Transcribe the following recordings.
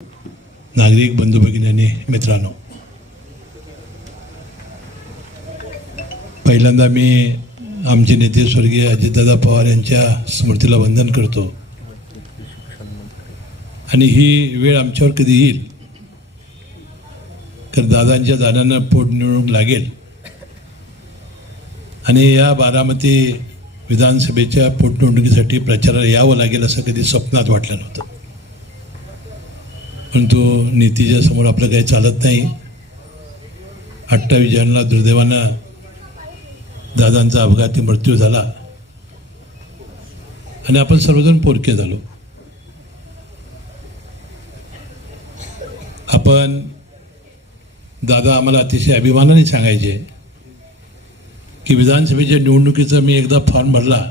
नागरिक बंधू भगिनी मित्रांनो, पहिल्यांदा मी आमचे नेते स्वर्गीय अजितदादा पवार यांच्या स्मृतीला वंदन करतो आणि ही वेळ आमच्यावर कधी येईल तर दादांच्या जाण्यानं पोटनिवडणूक लागेल आणि या बारामती विधानसभेच्या पोटनिवडणुकीसाठी प्रचाराला यावं लागेल असं कधी स्वप्नात वाटलं नव्हतं. परंतु नीतीच्या समोर आपलं काही चालत नाही. 28 जानेवारीला दुर्दैवानं दादांचा अपघाती मृत्यू झाला आणि आपण सर्वजण पोरके झालो. आपण दादा आम्हाला अतिशय अभिमानाने सांगायचे की विधानसभेच्या निवडणुकीचा मी एकदा फॉर्म भरला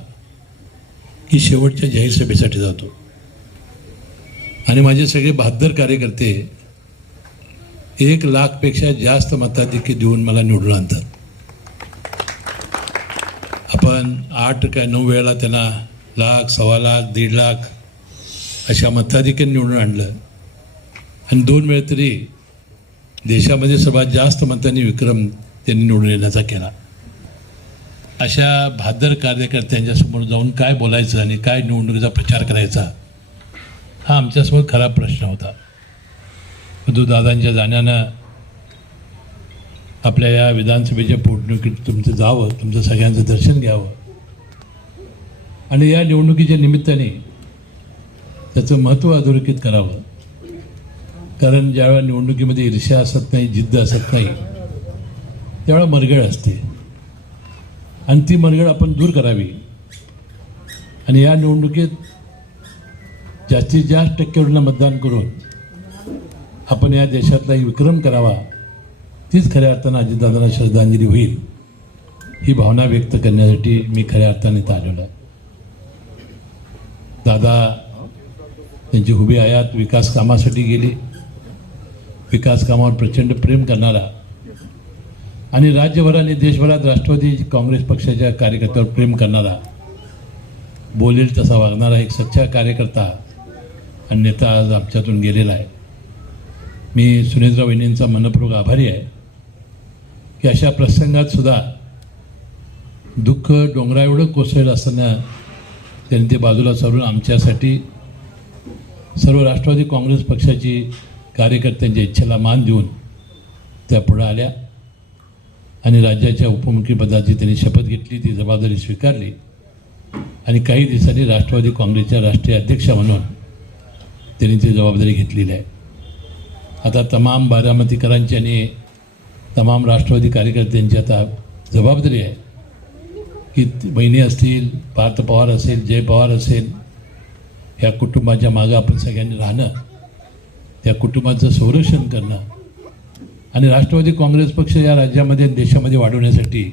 की शेवटच्या जाहीर सभेसाठी जातो आणि माझे सगळे 72 कार्यकर्ते 1 लाखपेक्षा जास्त मताधिक्य देऊन मला निवडून आणतात. आपण 8 काय 9 वेळेला त्यांना 1 लाख, 1.25 लाख, 1.5 लाख अशा मताधिक्य निवडून आणलं आणि 2 वेळ तरी देशामध्ये सर्वात जास्त मतांनी विक्रम त्यांनी निवडून येण्याचा केला. अशा 72 कार्यकर्त्यांच्या समोर जाऊन काय बोलायचं आणि काय निवडणुकीचा प्रचार करायचा हा आमच्यासमोर खरा प्रश्न होता. परंतु दादांच्या जाण्यानं आपल्या या विधानसभेच्या पोटनिवडणुकीत तुमचं जावं, तुमचं सगळ्यांचं दर्शन घ्यावं आणि या निवडणुकीच्या निमित्ताने त्याचं महत्त्व अधोरेखित करावं. कारण ज्यावेळा निवडणुकीमध्ये ईर्ष्या असत नाही, जिद्द असत नाही, त्यावेळा मरगळ असते आणि ती मरगळ आपण दूर करावी आणि या निवडणुकीत जास्तीत जास्त टक्केवारीला मतदान करून आपण या देशातलाही विक्रम करावा. तीच खऱ्या अर्थानं अजितदादांना श्रद्धांजली होईल ही भावना व्यक्त करण्यासाठी मी खऱ्या अर्थाने इथं आलेलो आहे. दादा त्यांची उभी आयात विकास कामासाठी गेली. विकास कामावर प्रचंड प्रेम करणारा आणि राज्यभर आणि देशभरात राष्ट्रवादी काँग्रेस पक्षाच्या कार्यकर्त्यावर प्रेम करणारा, बोलेल तसा वागणारा एक सच्चा कार्यकर्ता आणि नेता आज आमच्यातून गेलेला आहे. मी सुनेत्रा वहिनींचा मनपूर्वक आभारी आहे की अशा प्रसंगात सुद्धा दुःख डोंगरा एवढं कोसळलं असताना त्यांनी ते बाजूला सारून आमच्यासाठी सर्व राष्ट्रवादी काँग्रेस पक्षाची कार्यकर्त्यांच्या इच्छेला मान देऊन त्या पुढे आल्या आणि राज्याच्या उपमुख्यपदाची त्यांनी शपथ घेतली, ती जबाबदारी स्वीकारली आणि काही दिवसांनी राष्ट्रवादी काँग्रेसच्या राष्ट्रीय अध्यक्ष म्हणून त्यांनी ती जबाबदारी घेतलेली आहे. आता तमाम बारामतीकरांची आणि तमाम राष्ट्रवादी कार्यकर्त्यांची आता जबाबदारी आहे की बहिणी असतील, पार्थ पवार असेल, जय पवार असेल, ह्या कुटुंबाच्या मागं आपण सगळ्यांनी राहणं, त्या कुटुंबाचं संरक्षण करणं आणि राष्ट्रवादी काँग्रेस पक्ष या राज्यामध्ये देशामध्ये वाढवण्यासाठी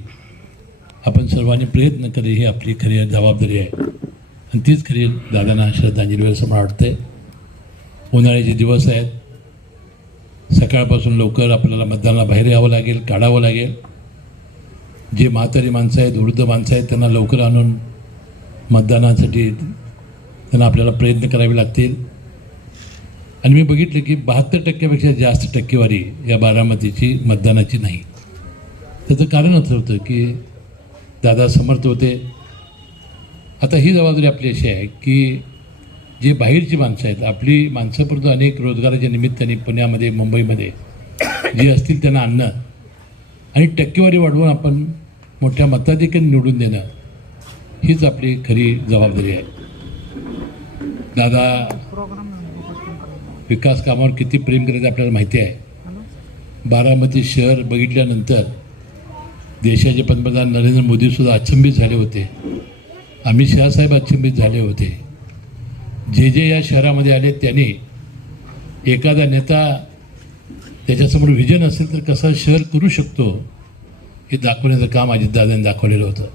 आपण सर्वांनी प्रयत्न करे ही आपली खरी जबाबदारी आहे आणि तीच खरी दादांना श्रद्धांजली असं मला वाटतंय. उन्हाळ्याचे दिवस आहेत. सकाळपासून लवकर आपल्याला मतदानाला बाहेर यावं लागेल, काढावं लागेल. जे म्हातारी माणसं आहेत, वृद्ध माणसं आहेत, त्यांना लवकर आणून मतदानासाठी त्यांना आपल्याला प्रयत्न करावे लागतील. आणि मी बघितलं की 72% जास्त टक्केवारी या बारामतीची मतदानाची नाही. त्याचं कारण असं होतं की दादा समर्थ होते. आता ही जबाबदारी आपली अशी आहे की जे बाहेरची माणसं आहेत, आपली माणसं परंतु अनेक रोजगाराच्या निमित्ताने पुण्यामध्ये, मुंबईमध्ये जे असतील त्यांना आणणं आणि टक्केवारी वाढवून आपण मोठ्या मताधिक्याने निवडून देणं हीच आपली खरी जबाबदारी आहे. दादा विकास कामावर किती प्रेम करायचं आपल्याला माहिती आहे. बारामती शहर बघितल्यानंतर देशाचे पंतप्रधान नरेंद्र मोदीसुद्धा अचंबित झाले होते. अमित शहा साहेब अचंबित झाले होते. जे या शहरामध्ये आले त्यांनी एखादा नेता त्याच्यासमोर व्हिजन असेल तर कसं शहर करू शकतो हे दाखवण्याचं काम अजितदादांनी दाखवलेलं होतं.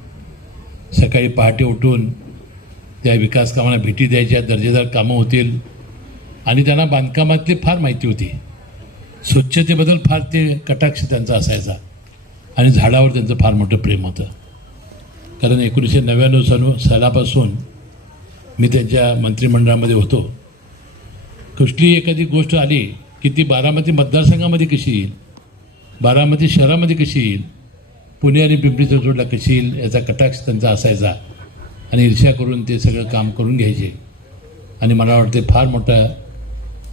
सकाळी पहाटे उठून त्या विकास कामाला भेटी द्यायच्या, दर्जेदार कामं होतील आणि त्यांना बांधकामातली फार माहिती होती. स्वच्छतेबद्दल फार ते कटाक्ष त्यांचा असायचा आणि झाडावर त्यांचं फार मोठं प्रेम होतं. कारण 1999 सालापासून मी त्यांच्या मंत्रिमंडळामध्ये होतो. कुठली एखादी गोष्ट आली की ती बारामती मतदारसंघामध्ये कशी येईल, बारामती शहरामध्ये कशी येईल, पुणे आणि पिंपरी चिंचवडला कशी येईल याचा कटाक्ष त्यांचा असायचा आणि ईर्ष्या करून ते सगळं काम करून घ्यायचे. आणि मला वाटते फार मोठा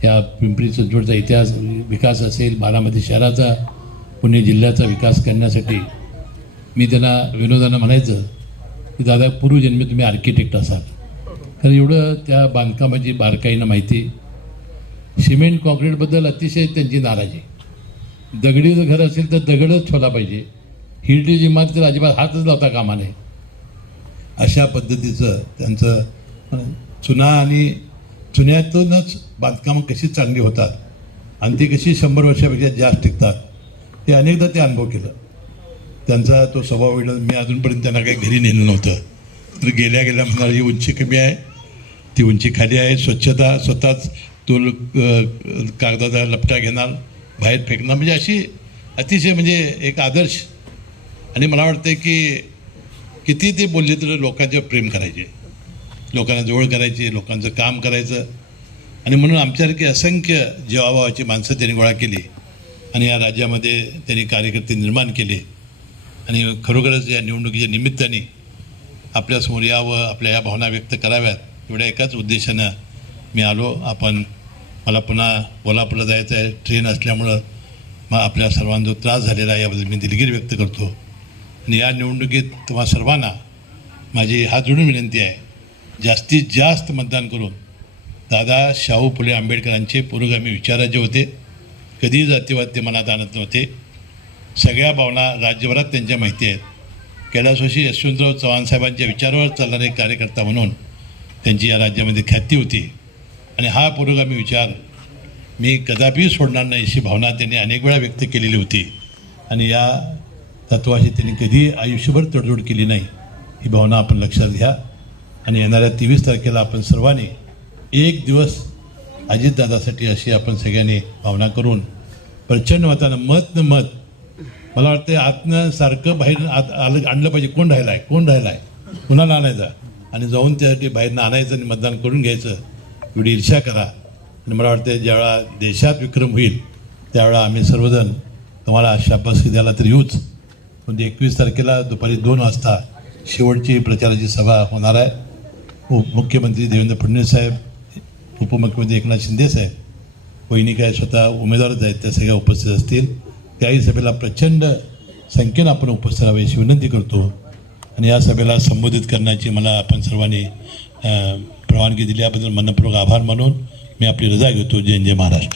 या पिंपरी चिंचवडचा इतिहास विकास असेल, बारामती शहराचा, पुणे जिल्ह्याचा विकास करण्यासाठी मी त्यांना विनोदानं म्हणायचं की दादा पूर्वजन्मी तुम्ही आर्किटेक्ट असाल, कारण एवढं त्या बांधकामाची बारकाईनं माहिती. सिमेंट कॉन्क्रीटबद्दल अतिशय त्यांची नाराजी. दगडी जर घर असेल तर दगडच ठेवला पाहिजे, हिरटीची इमारतीला अजिबात हातच लावता कामा नये, अशा पद्धतीचं त्यांचं चुना आणि चुन्यातूनच बांधकामं कशी चांगली होतात आणि ती कशी 100 वर्षापेक्षा जास्त टिकतात हे अनेकदा ते अनुभव केलं. त्यांचा तो स्वभाव वेगळा. मी अजूनपर्यंत त्यांना काही घरी नेलं नव्हतं, तर गेल्या म्हणाल ही उंची कमी आहे, ती उंची खाली आहे, स्वच्छता स्वतःच तो कागदाचा लपटा घेणार, बाहेर फेकणार, म्हणजे अशी अतिशय म्हणजे एक आदर्श. आणि मला वाटतं की किती ते बोलले तर लोकांच्यावर प्रेम करायचे, लोकांना जवळ करायचे, लोकांचं काम करायचं. आणि म्हणून आमच्यासारखी असंख्य जीवाभावाची माणसं त्यांनी गोळा केली आणि या राज्यामध्ये त्यांनी कार्यकर्ते निर्माण केले. आणि खरोखरच या निवडणुकीच्या निमित्ताने आपल्यासमोर यावं, आपल्या या भावना व्यक्त कराव्यात, एवढ्या एकाच उद्देशानं मी आलो. मला पुन्हा कोल्हापूरला जायचं आहे, ट्रेन असल्यामुळं मग आपल्या सर्वांना जो त्रास झालेला आहे याबद्दल मी दिलगिरी व्यक्त करतो. आणि या निवडणुकीत तुम्हा सर्वांना माझी हात जोडून विनंती आहे, जास्तीत जास्त मतदान करून दादा शाहू फुले आंबेडकरांचे पुरोगामी विचाराचे होते, कधी जातीवाद ते मनात आणत नव्हते. सगळ्या भावना राज्यभरात त्यांच्या माहिती आहेत. कैलासवासी यशवंतराव चव्हाण साहेबांच्या विचारावर चालणारे कार्यकर्ता म्हणून त्यांची या राज्यामध्ये ख्याती होती. आणि हा पुरोगामी विचार मी कदापि सोडणार नाही अशी भावना त्यांनी अनेक वेळा व्यक्त केलेली होती. आणि या तत्वाशी त्यांनी कधी आयुष्यभर तडजोड केली नाही, ही भावना आपण लक्षात घ्या. आणि येणाऱ्या 23 तारखेला आपण सर्वांनी एक दिवस अजितदादासाठी अशी आपण सगळ्यांनी भावना करून प्रचंड मतानं मत मला वाटतं आतनं सारखं बाहेर आणलं पाहिजे. कोण राहिला आहे कुणाला आणायचा आणि जाऊन त्यासाठी बाहेरनं आणायचं आणि मतदान करून घ्यायचं, एवढी ईर्ष्या करा. आणि मला वाटतं ज्यावेळा देशात विक्रम होईल त्यावेळा आम्ही सर्वजण तुम्हाला शाबासकी द्यायला तर येऊच. म्हणजे 21 तारखेला दुपारी 2 वाजता शेवटची प्रचाराची सभा होणार आहे. मुख्यमंत्री देवेंद्र फडणवीस साहेब, उपमुख्यमंत्री एकनाथ शिंदे साहेब, वहिनी काय स्वतः उमेदवारच आहेत, त्या सगळ्या उपस्थित असतील. त्याही सभेला प्रचंड संख्येनं आपण उपस्थित राहावे अशी विनंती करतो. आणि या सभेला संबोधित करण्याची मला आपण सर्वांनी परवानगी दिल्याबद्दल मनपूर्वक आभार मानून मी आपली रजा घेतो. जय जय महाराष्ट्र.